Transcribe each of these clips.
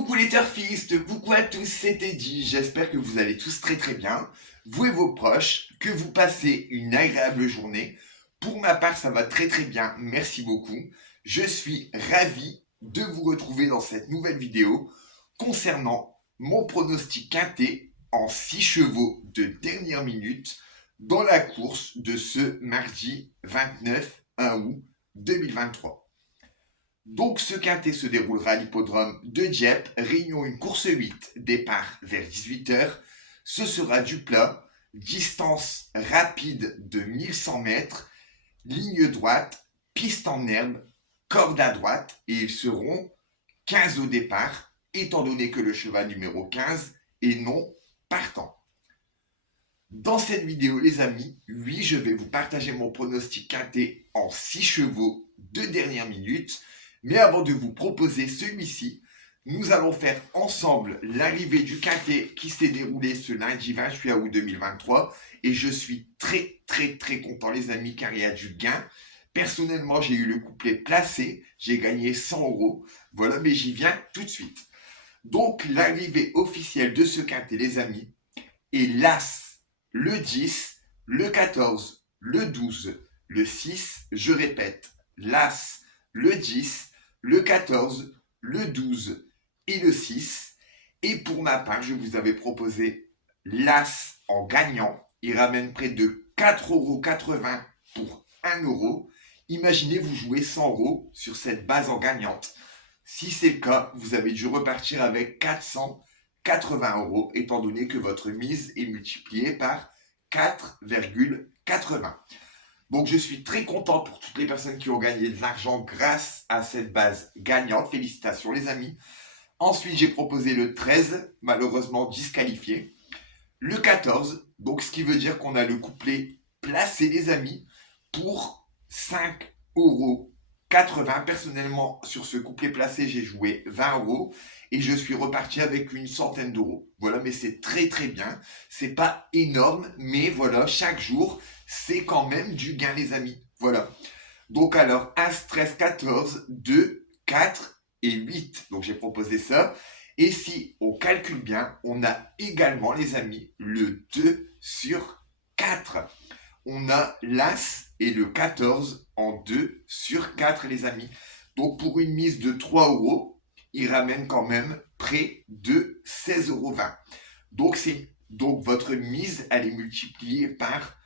Coucou les turfistes, coucou à tous, c'est Teddy, j'espère que vous allez tous très très bien, vous et vos proches, que vous passez une agréable journée. Pour ma part, ça va très très bien, merci beaucoup. Je suis ravi de vous retrouver dans cette nouvelle vidéo concernant mon pronostic quinté en 6 chevaux de dernière minute dans la course de ce mardi 29 août 2023. Donc ce quintet se déroulera à l'hippodrome de Dieppe, réunion une course 8, départ vers 18h. Ce sera du plat, distance rapide de 1100 mètres, ligne droite, piste en herbe, corde à droite, et ils seront 15 au départ, étant donné que le cheval numéro 15 est non partant. Dans cette vidéo, les amis, oui, je vais vous partager mon pronostic quintet en 6 chevaux de dernière minute. Mais avant de vous proposer celui-ci, nous allons faire ensemble l'arrivée du quintet qui s'est déroulé ce lundi 28 août 2023. Et je suis très content les amis car il y a du gain. Personnellement, j'ai eu le couplet placé, j'ai gagné 100 euros. Voilà, mais j'y viens tout de suite. Donc l'arrivée officielle de ce quintet les amis est l'As, le 10, le 14, le 12, le 6, je répète, l'As, le 10, le 14, le 12 et le 6. Et pour ma part, je vous avais proposé l'As en gagnant. Il ramène près de 4,80 € pour 1 euro. Imaginez vous jouer 100 € sur cette base en gagnante. Si c'est le cas, vous avez dû repartir avec 480 € étant donné que votre mise est multipliée par 4,80. Donc je suis très content pour toutes les personnes qui ont gagné de l'argent grâce à cette base gagnante. Félicitations les amis. Ensuite j'ai proposé le 13, malheureusement disqualifié. Le 14, donc ce qui veut dire qu'on a le couplet placé les amis pour 5,80 €. Personnellement sur ce couplet placé j'ai joué 20 € et je suis reparti avec une centaine d'euros. Voilà, mais c'est très bien. C'est pas énorme, mais voilà, chaque jour c'est quand même du gain les amis. Voilà. Donc alors, As, 13, 14, 2, 4 et 8. Donc j'ai proposé ça. Et si on calcule bien, on a également les amis le 2 sur 4. On a l'As et le 14 en 2 sur 4 les amis. Donc pour une mise de 3 €, il ramène quand même près de 16,20 €. Donc votre mise, elle est multipliée par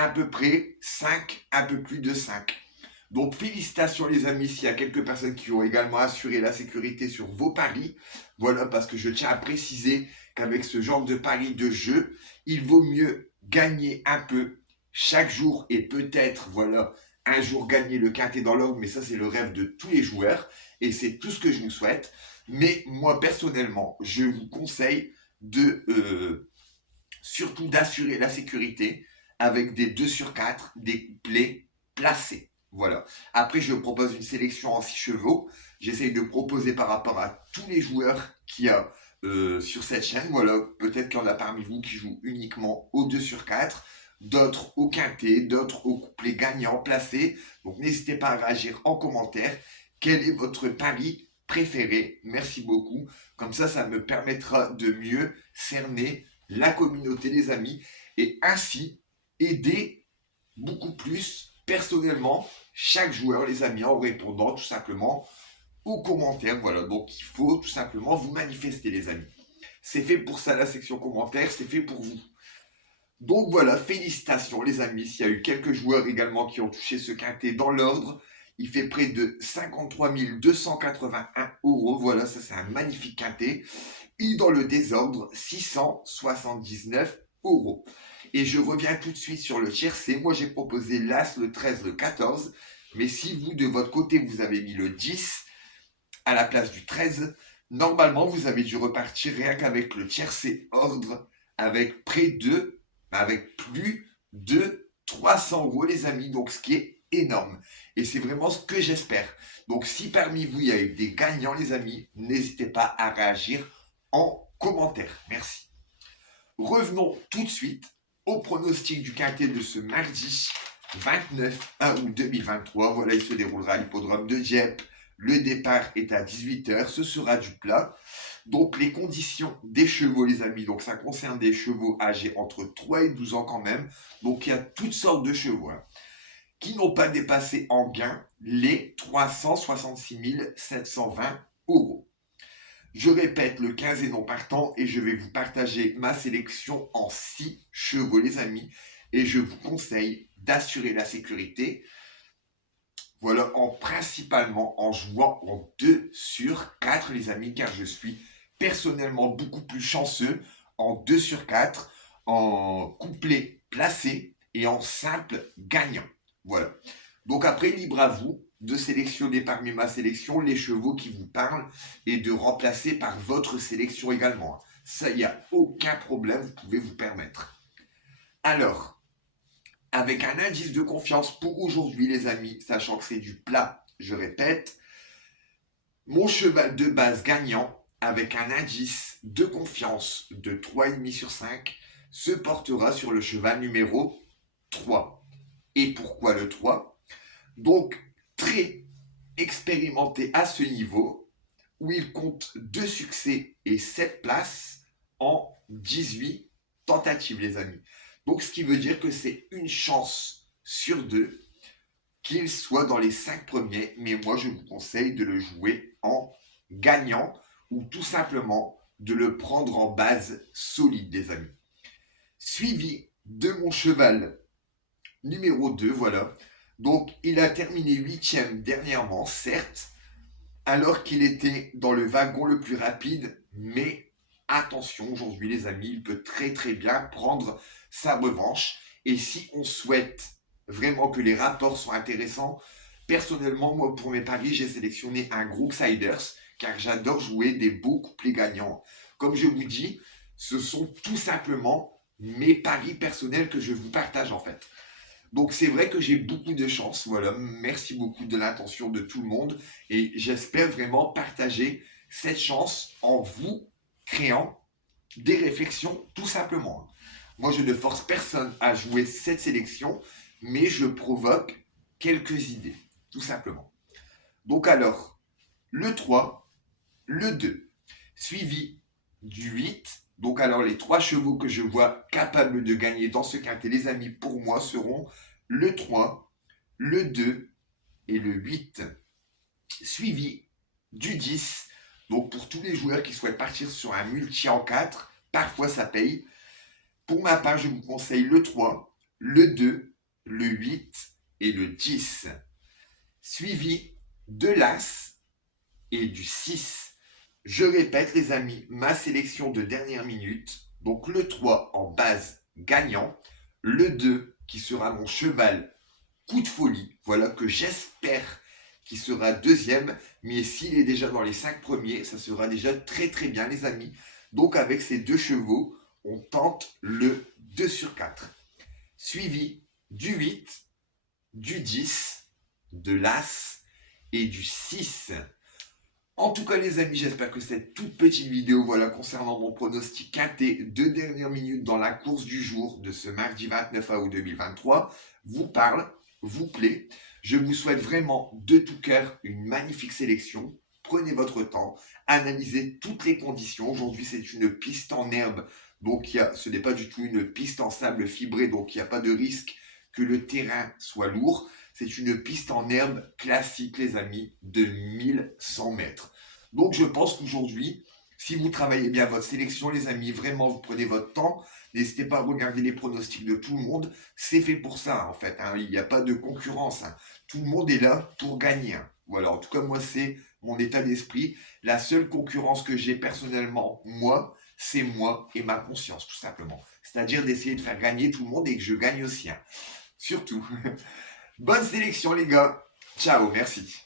à peu près 5, un peu plus de 5. Donc félicitations les amis, s'il y a quelques personnes qui ont également assuré la sécurité sur vos paris. Voilà, parce que je tiens à préciser qu'avec ce genre de paris de jeu, il vaut mieux gagner un peu chaque jour et peut-être, voilà, un jour gagner le quintet dans l'ordre, mais ça c'est le rêve de tous les joueurs et c'est tout ce que je vous souhaite. Mais moi personnellement, je vous conseille surtout d'assurer la sécurité avec des 2 sur 4, des couplets placés. Voilà. Après, je propose une sélection en 6 chevaux. J'essaye de proposer par rapport à tous les joueurs qu'il y a sur cette chaîne. Voilà. Peut-être qu'il y en a parmi vous qui jouent uniquement au 2 sur 4, d'autres au quintet, d'autres au couplet gagnant placé. Donc n'hésitez pas à réagir en commentaire. Quel est votre pari préféré? Merci beaucoup. Comme ça me permettra de mieux cerner la communauté, les amis, et ainsi aider beaucoup plus personnellement chaque joueur, les amis, en répondant tout simplement aux commentaires. Voilà, donc il faut tout simplement vous manifester, les amis. C'est fait pour ça, la section commentaires, c'est fait pour vous. Donc voilà, félicitations les amis, s'il y a eu quelques joueurs également qui ont touché ce quintet dans l'ordre, il fait près de 53 281 €, voilà, ça c'est un magnifique quintet, et dans le désordre, 679 €. Et je reviens tout de suite sur le tiercé, moi j'ai proposé l'As, le 13, le 14, mais si vous de votre côté vous avez mis le 10 à la place du 13, normalement vous avez dû repartir rien qu'avec le tiercé ordre, avec plus de 300 € les amis, donc ce qui est énorme. Et c'est vraiment ce que j'espère. Donc si parmi vous il y a eu des gagnants les amis, n'hésitez pas à réagir en commentaire. Merci. Revenons tout de suite au pronostic du quintet de ce mardi 29 août 2023. Voilà, il se déroulera à l'hippodrome de Dieppe, Le départ est à 18h, ce sera du plat. Donc les conditions des chevaux les amis, donc ça concerne des chevaux âgés entre 3 et 12 ans quand même. Donc il y a toutes sortes de chevaux hein, qui n'ont pas dépassé en gain les 366 720 euros. Je répète le 15 et non partant et je vais vous partager ma sélection en 6 chevaux les amis. Et je vous conseille d'assurer la sécurité. Voilà, principalement en jouant en 2 sur 4 les amis, car je suis personnellement beaucoup plus chanceux en 2 sur 4, en couplet placé et en simple gagnant. Voilà. Donc après, libre à vous de sélectionner parmi ma sélection les chevaux qui vous parlent et de remplacer par votre sélection également. Ça, il n'y a aucun problème, vous pouvez vous permettre. Alors, avec un indice de confiance pour aujourd'hui les amis, sachant que c'est du plat, je répète, mon cheval de base gagnant avec un indice de confiance de 3,5 sur 5 se portera sur le cheval numéro 3. Et pourquoi le 3? Donc, très expérimenté à ce niveau, où il compte 2 succès et 7 places en 18 tentatives, les amis. Donc, ce qui veut dire que c'est une chance sur 2 qu'il soit dans les 5 premiers, mais moi, je vous conseille de le jouer en gagnant ou tout simplement de le prendre en base solide, les amis. Suivi de mon cheval numéro 2, voilà. Donc, il a terminé 8e dernièrement, certes, alors qu'il était dans le wagon le plus rapide, mais attention, aujourd'hui les amis, il peut très très bien prendre sa revanche. Et si on souhaite vraiment que les rapports soient intéressants, personnellement, moi pour mes paris, j'ai sélectionné un groupe Siders, car j'adore jouer des beaux couplets gagnants. Comme je vous dis, ce sont tout simplement mes paris personnels que je vous partage en fait. Donc c'est vrai que j'ai beaucoup de chance, voilà, merci beaucoup de l'intention de tout le monde et j'espère vraiment partager cette chance en vous créant des réflexions tout simplement. Moi je ne force personne à jouer cette sélection, mais je provoque quelques idées, tout simplement. Donc alors, le 3, le 2, suivi du 8. Donc alors les 3 chevaux que je vois capables de gagner dans ce quintet, les amis, pour moi seront le 3, le 2 et le 8. Suivi du 10. Donc pour tous les joueurs qui souhaitent partir sur un multi en 4, parfois ça paye. Pour ma part, je vous conseille le 3, le 2, le 8 et le 10. Suivi de l'As et du 6. Je répète les amis, ma sélection de dernière minute. Donc le 3 en base gagnant, le 2 qui sera mon cheval coup de folie, voilà que j'espère qu'il sera deuxième, mais s'il est déjà dans les 5 premiers, ça sera déjà très très bien les amis. Donc avec ces 2 chevaux, on tente le 2 sur 4. Suivi du 8, du 10, de l'As et du 6. En tout cas les amis, j'espère que cette toute petite vidéo voilà, concernant mon pronostic quintet de dernière minute dans la course du jour de ce mardi 29 août 2023 vous parle, vous plaît. Je vous souhaite vraiment de tout cœur une magnifique sélection. Prenez votre temps, analysez toutes les conditions. Aujourd'hui c'est une piste en herbe, donc ce n'est pas du tout une piste en sable fibré, donc il n'y a pas de risque que le terrain soit lourd. C'est une piste en herbe classique, les amis, de 1100 mètres. Donc, je pense qu'aujourd'hui, si vous travaillez bien votre sélection, les amis, vraiment, vous prenez votre temps. N'hésitez pas à regarder les pronostics de tout le monde. C'est fait pour ça, en fait. Hein. Il n'y a pas de concurrence. Hein. Tout le monde est là pour gagner. Hein. Voilà, en tout cas, moi, c'est mon état d'esprit. La seule concurrence que j'ai personnellement, moi, c'est moi et ma conscience, tout simplement. C'est-à-dire d'essayer de faire gagner tout le monde et que je gagne aussi. Hein. Surtout. Bonne sélection les gars. Ciao, merci.